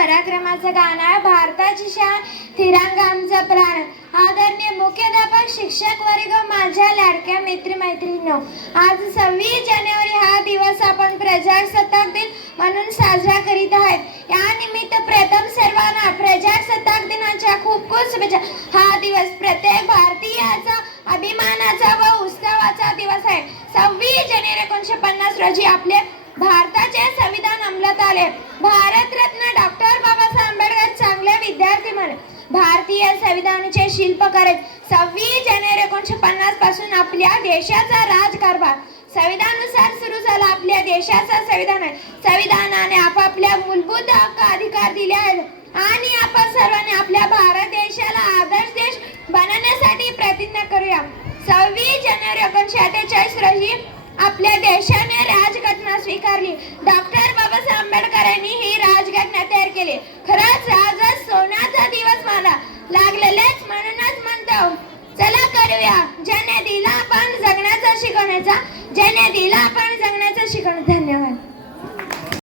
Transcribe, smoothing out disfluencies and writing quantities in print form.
पराक्रमाचं गाणं आहे. भारताची शान तिरंगा आमचा प्राण. आदरणीय मुख्याध्यापक, शिक्षक वर्ग, माझ्या लाडक्या मित्रमैत्रिणींनो, आज 26 जानेवारी हा दिवस आपण प्रजासत्ताक दिन म्हणून साजरा करीत आहोत. या निमित्त प्रथम सर्वांना प्रजासत्ताक दिनाच्या खूप खूप शुभेच्छा. हा दिवस प्रत्येक भारतीयाचा अभिमानाचा व उत्सवाचा दिवस आहे. 26 जानेवारी 1950 रोजी आपले भारताचे संविधान अंमलात आले. भारतरत्न डॉक्टर बाबासाहेब आंबेडकर चांगले विद्यार्थी म्हणून भारतीय संविधानाचे शिल्पकार आहेत. 26 जानेवारी 1950 पासून आपल्या देशाचा राजकारभार संविधानानुसार सुरू झाला. आपल्या देशाचा संविधान आहे. संविधानाने आपापल्या मूलभूत हक्क अधिकार दिले आहेत आणि आपण सर्वांनी आपल्या भारत देशाला आदर्श देश बनवण्यासाठी प्रतिज्ञा करूया. 26 जानेवारी 1948 रोजी आपल्या देशाने राजघटना स्वीकारली. डॉक्टर बाबासाहेब आंबेडकर यांनी ही राजघटना तयार केली. खरंच आज सोन्याचा दिवस मला लागलेलेच म्हणूनच म्हणतो, चला करूया ज्याने दिला आपण जगण्याचा शिकवण्याचा, ज्याने दिला आपण जगण्याचा शिकवण्याचा. धन्यवाद.